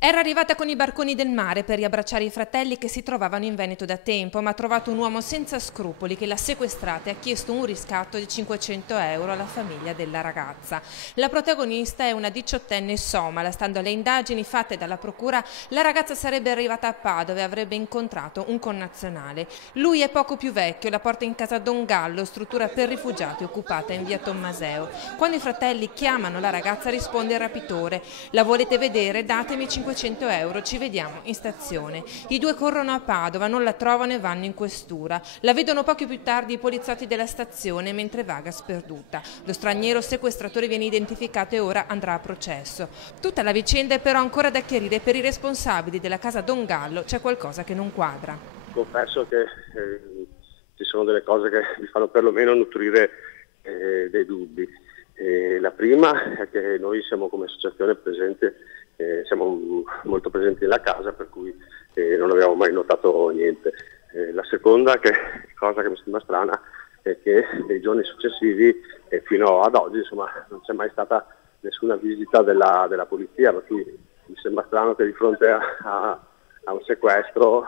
Era arrivata con i barconi del mare per riabbracciare i fratelli che si trovavano in Veneto da tempo, ma ha trovato un uomo senza scrupoli che l'ha sequestrata e ha chiesto un riscatto di 500 euro alla famiglia della ragazza. La protagonista è una diciottenne somala. Stando alle indagini fatte dalla procura, la ragazza sarebbe arrivata a Padova e avrebbe incontrato un connazionale. Lui è poco più vecchio, la porta in casa Don Gallo, struttura per rifugiati occupata in via Tommaseo. Quando i fratelli chiamano la ragazza risponde il rapitore: "La volete vedere? Datemi 500 euro, ci vediamo in stazione". I due corrono a Padova, non la trovano e vanno in questura. La vedono poco più tardi i poliziotti della stazione mentre vaga sperduta. Lo straniero sequestratore viene identificato e ora andrà a processo. Tutta la vicenda è però ancora da chiarire. Per i responsabili della casa Don Gallo c'è qualcosa che non quadra. Confesso che ci sono delle cose che mi fanno perlomeno nutrire dei dubbi. La prima è che noi siamo come associazione presente, siamo molto presenti nella casa, per cui non abbiamo mai notato niente. La seconda cosa che mi sembra strana è che nei giorni successivi fino ad oggi non c'è mai stata nessuna visita della polizia, per cui mi sembra strano che di fronte a un sequestro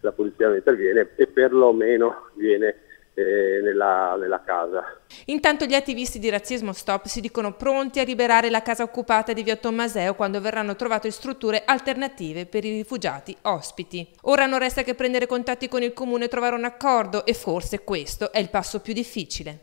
la polizia non interviene e perlomeno viene nella casa. Intanto gli attivisti di Razzismo Stop si dicono pronti a liberare la casa occupata di via Tommaseo quando verranno trovate strutture alternative per i rifugiati ospiti. Ora non resta che prendere contatti con il comune e trovare un accordo, e forse questo è il passo più difficile.